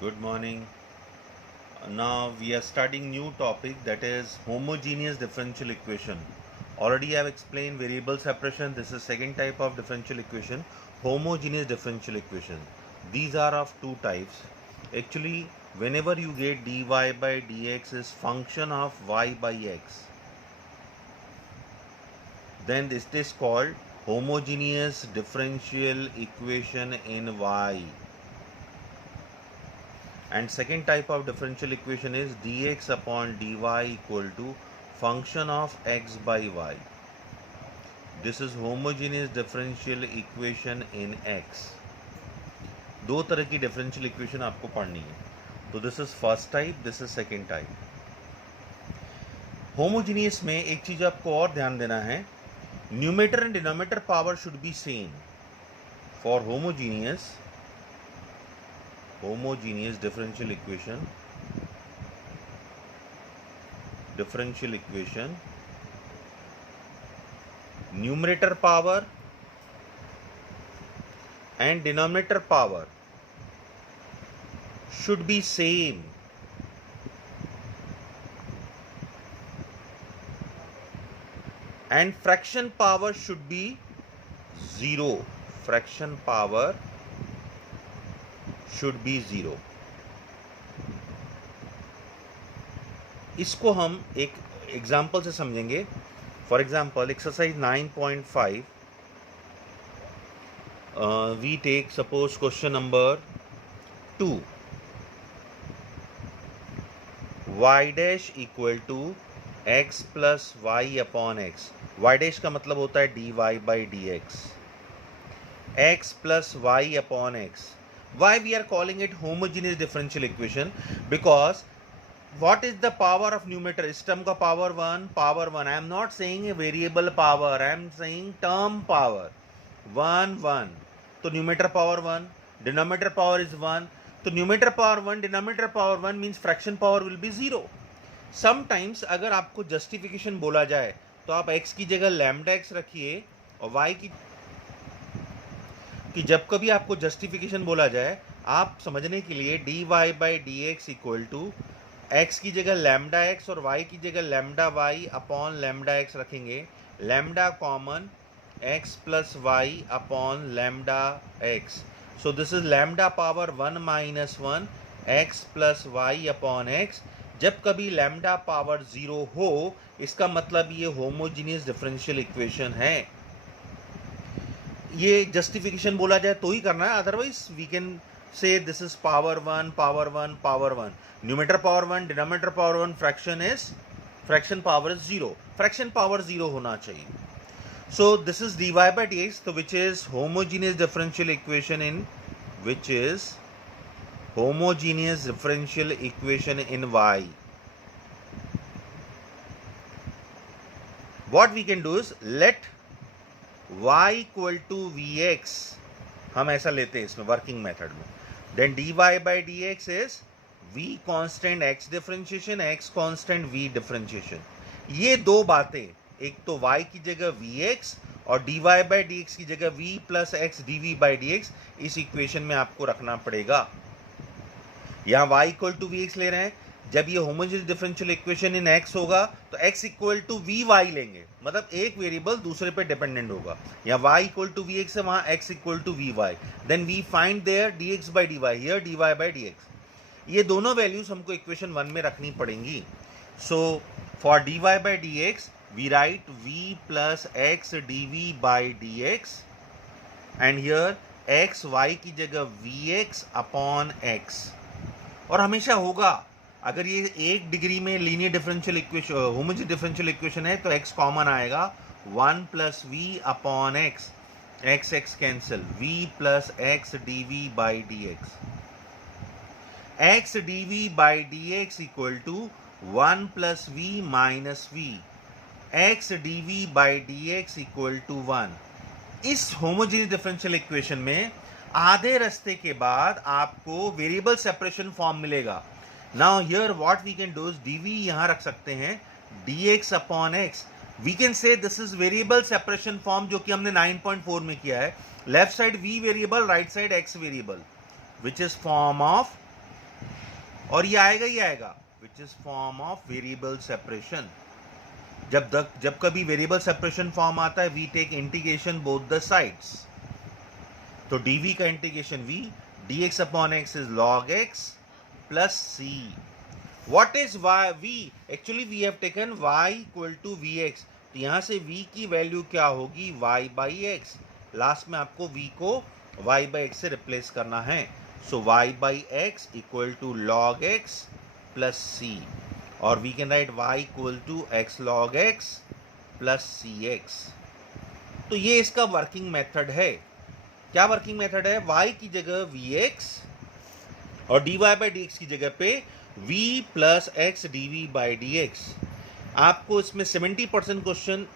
Good morning. Now we are studying new topic, that is homogeneous differential equation. Already I have explained variable separation. This is second type of differential equation, homogeneous differential equation. These are of two types. Actually, whenever you get dy by dx is function of y by x, then this is called homogeneous differential equation in y. And second type of differential equation is dx upon dy equal to function of x by y. This is homogeneous differential equation in x. दो तरह की differential equation आपको पढ़नी है. तो this is first type, this is second type. homogeneous में एक चीज आपको और ध्यान देना है, numerator and denominator power should be same. For homogeneous differential equation, numerator power and denominator power should be same. And fraction power should be 0. Fraction power should be 0. इसको हम एक एग्जाम्पल से समझेंगे. For example exercise 9.5, we take suppose question number 2. y dash equal to x plus y upon x. y dash का मतलब होता है dy by d x. x plus y upon x. Why we are calling it homogeneous differential equation? Because what is the power of numerator? Is term का power 1, power 1. I am not saying a variable power, I am saying term power 1 1. तो numerator power 1, denominator power is 1. तो numerator power 1, denominator power 1 means fraction power will be 0. Sometimes अगर आपको justification बोला जाए तो आप x की जगह lambda x रखिए और y की कि जब कभी आपको जस्टिफिकेशन बोला जाए, आप समझने के लिए dy by d x equal to x की जगह लैम्डा एक्स और y की जगह lambda y upon lambda x रखेंगे. Lambda common x plus y upon lambda x. So this is lambda power 1 minus 1 x plus y upon x. जब कभी lambda power 0 हो, इसका मतलब ये होमोजीनियस डिफरेंशियल इक्वेशन है. ये जस्टिफिकेशन बोला जाए तो ही करना है, otherwise we can say this is power 1 power 1 power 1. Numerator power 1, denominator power 1, fraction power is 0. Fraction power 0 होना चाहिए. So this is dy by d x, तो which is homogeneous differential equation in y. What we can do is let y equal to vx, हम ऐसा लेते हैं इसमें working method में. Then dy by d x is v constant x differentiation, x constant v differentiation. ये दो बातें, एक तो y की जगह vx और dy बाई डी एक्स की जगह v plus x dv by d x, इस इक्वेशन में आपको रखना पड़ेगा. यहाँ y इक्वल टू vx ले रहे हैं. जब ये homogeneous differential equation in x होगा तो x इक्वल टू vy लेंगे, मतलब एक वेरिएबल दूसरे पे डिपेंडेंट होगा. यहाँ y इक्वल टू vx है, वहाँ x equal to vy. Then we find there dx by dy, here dy by dx. ये दोनों वैल्यूज हमको इक्वेशन 1 में रखनी पड़ेंगी. So for dy by dx we write v plus x dv by dx and here x y की जगह vx upon x. और हमेशा होगा, अगर ये एक डिग्री में linear differential equation, homogeneous differential equation है, तो x कॉमन आएगा 1 plus v upon x. x x cancel, v plus x dv by dx. x dv by dx equal to 1 plus v minus v. x dv by dx equal to 1. इस homogeneous differential equation में आधे रास्ते के बाद आपको variable separation form मिलेगा. Now here what we can do is dv यहाँ रख सकते हैं, dx upon x. We can say this is variable separation form, जो कि हमने 9.4 में किया है. Left side v variable, right side x variable, which is form of और ये आएगा ही आएगा, which is form of variable separation. जब कभी वेरिएबल सेपरेशन फॉर्म आता है, we take integration both the sides. तो dv का integration v, dx upon x is log x plus c। What is y v? Actually we have taken y equal to vx, तो यहां से v की value क्या होगी, y by x। Last में आपको v को y by x से रिप्लेस करना है। So y by x equal to log x plus c, और we can write y equal to x log x plus cx। तो ये इसका वर्किंग मेथड है। क्या वर्किंग मेथड है, y की जगह vx और dy by dx की जगह पे v plus x dv by dx। आपको इसमें 70% question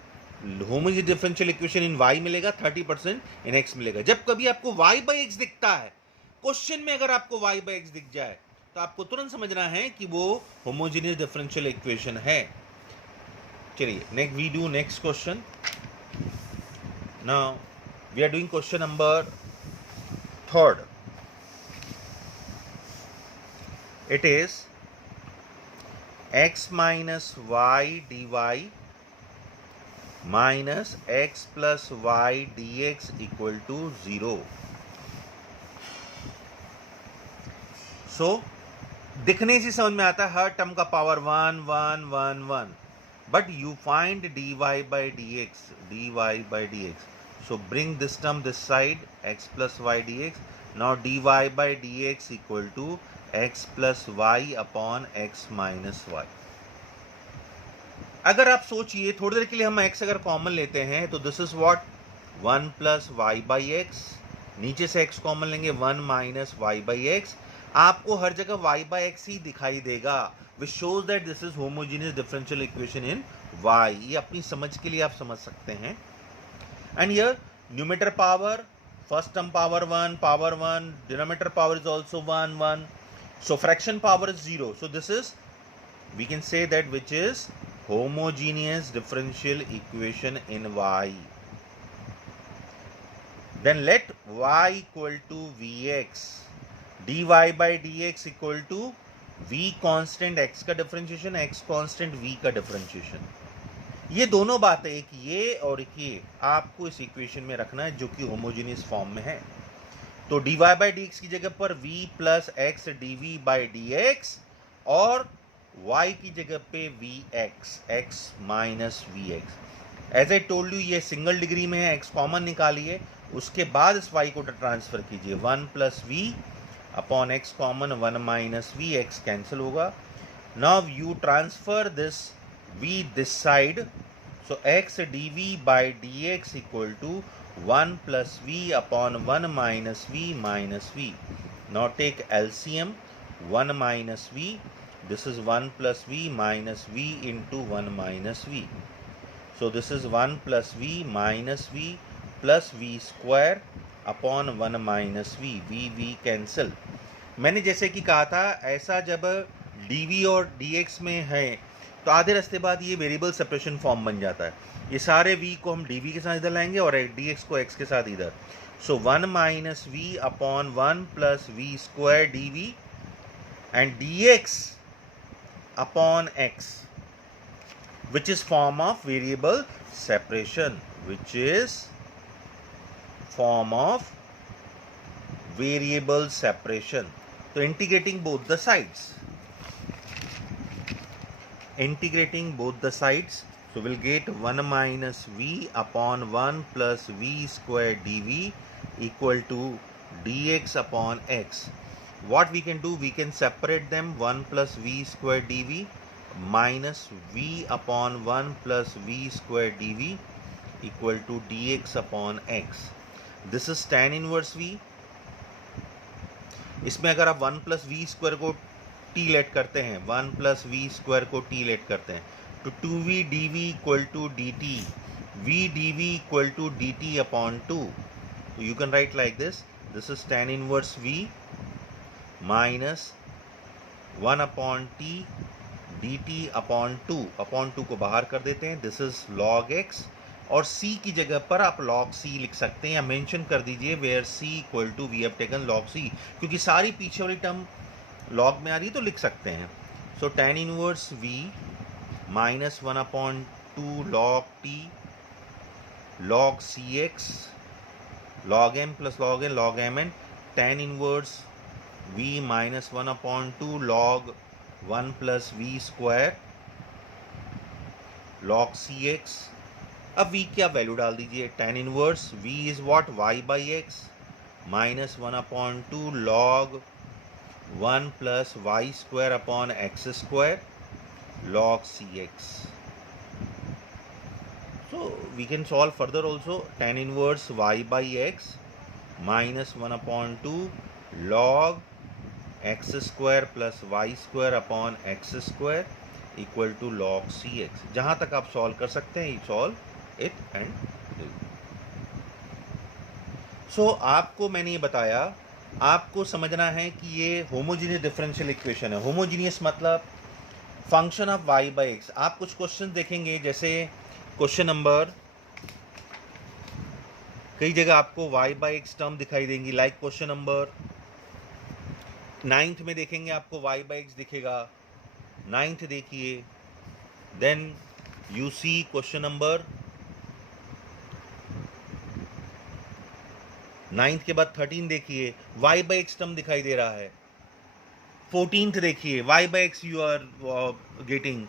homogeneous differential equation in y मिलेगा, 30% इन x मिलेगा। जब कभी आपको y बाई x दिखता है क्वेश्चन में, अगर आपको y बाई x दिख जाए तो आपको तुरंत समझना है कि वो होमोजेनियस डिफरेंशियल इक्वेशन है। चलिए next we do next question. Now we are doing question number 3rd। It is x minus y dy minus x plus y dx equal to 0. So दिखने से समझ में आता है हर टर्म का power 1 1 1 1, but you find dy by dx. So bring this term this side, x plus y dx. Now dy by dx equal to x plus y upon x minus y. अगर आप सोचिए थोड़ी देर के लिए, हम x अगर common लेते हैं तो this is what, 1 plus y by x, नीचे से x कॉमन लेंगे 1 माइनस वाई बाई एक्स। आपको हर जगह y बाई एक्स ही दिखाई देगा, which shows that this is homogeneous differential equation in y। ये अपनी समझ के लिए आप समझ सकते हैं। And here numerator power, first term power 1, denominator power is also 1 1। So fraction power is 0. So this is, we can say that, which is homogeneous differential equation in y. Then let y equal to vx, dy by dx equal to v constant x का differentiation, x constant v का differentiation। ये दोनों बातें, एक ये और एक ये, आपको इस इक्वेशन में रखना है जो कि होमोजेनियस फॉर्म में है। तो dy बाई dx की जगह पर v plus x dv by dx, और y की जगह पे vx, x minus vx। As I told you, ये सिंगल डिग्री में है, x कॉमन निकालिए, उसके बाद इस y को ट्रांसफर कीजिए, 1 plus v upon x common 1 minus v, x cancel होगा। Now you transfer this v this side, so x dv by dx equal to 1 plus v upon 1 minus v minus v. Now take LCM, 1 minus v, this is 1 plus v minus v into 1 minus v. So this is 1 plus v minus v plus v square upon 1 minus v, v cancel। मैंने जैसे कि कहा था, ऐसा जब dv और dx में है तो आधे रास्ते बाद ये वेरिएबल सेपरेशन फॉर्म बन जाता है। ये सारे v को हम dv के साथ इधर लाएंगे और dx को x के साथ इधर। So 1 minus v upon 1 plus v square dv and dx upon x, which is form of variable separation, which is form of variable separation. तो integrating both the sides, integrating both the sides, so we'll get 1 minus v upon 1 plus v square dv equal to dx upon x. What we can do, we can separate them, 1 plus v square dv minus v upon 1 plus v square dv equal to dx upon x. This is tan inverse v। इसमें अगर आप 1 plus v square को t let करते हैं, 1 plus v square को t let करते हैं, तो 2v dv equal to dt, v dv equal to dt upon 2। तो you can write like this, this is tan inverse v minus 1 upon t dt upon 2 को बाहर कर देते हैं, दिस इज log x, और c की जगह पर आप log c लिख सकते हैं, या मेंशन कर दीजिए where c equal to we have taken log c, क्योंकि सारी पीछे वाली टर्म लॉग में आ रही है तो लिख सकते हैं. सो tan inverse v minus 1/2 log t log cx log m plus log n log mn tan inverse v minus 1/2 log 1 plus v square log cx. अब v की आप वैल्यू डाल दीजिए. tan inverse v is what y by x minus 1/2 log 1 plus y square upon x square log cx. So we can solve further also. Tan inverse y by x minus 1/2 log x square plus y square upon x square equal to log cx. जहाँ तक आप solve कर सकते हैं, solve it and. सो आपको मैंने ये बताया, आपको समझना है कि ये होमोजीनियस डिफरेंशियल इक्वेशन है. होमोजीनियस मतलब function of y by x. आप कुछ क्वेश्चन देखेंगे, जैसे क्वेश्चन नंबर, कई जगह आपको y बाई एक्स टर्म दिखाई देंगी. लाइक क्वेश्चन नंबर 9th में देखेंगे आपको y बाई एक्स दिखेगा. 9th देखिए. Then you see question number 9th के बाद 13 देखिए, y बाई एक्स टर्म दिखाई दे रहा है. 14th देखिए, y by x you are getting.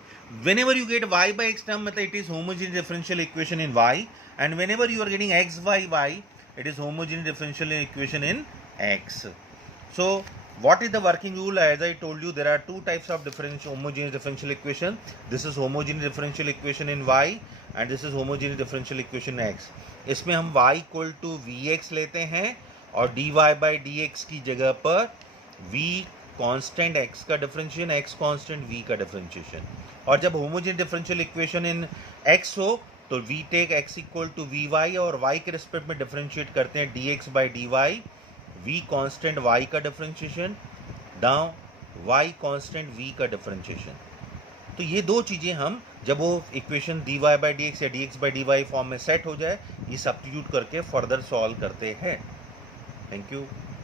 Whenever you get y by x term, मतलब it is homogeneous differential equation in y, and whenever you are getting x by y, it is homogeneous differential equation in x. So what is the working rule? As I told you, there are two types of homogeneous differential equation. This is homogeneous differential equation in y, and this is homogeneous differential equation in x. इसमें हम y equal to vx लेते हैं और dy by dx की जगह पर v constant x का differentiation, x constant v का डिफरेंशिएशन. और जब homogeneous differential equation in x हो तो v take x equal to vy और y के रिस्पेक्ट में डिफरेंशिएट करते हैं dx by dy. v constant y का डिफरेंशिएशन, डाउन y कांस्टेंट v का डिफरेंशिएशन. तो ये दो चीज़ें हम जब वो इक्वेशन dy बाई dx या dx बाई dy फॉर्म में सेट हो जाए, ये सब्स्टिट्यूट करके फर्दर सॉल्व करते हैं. Thank you.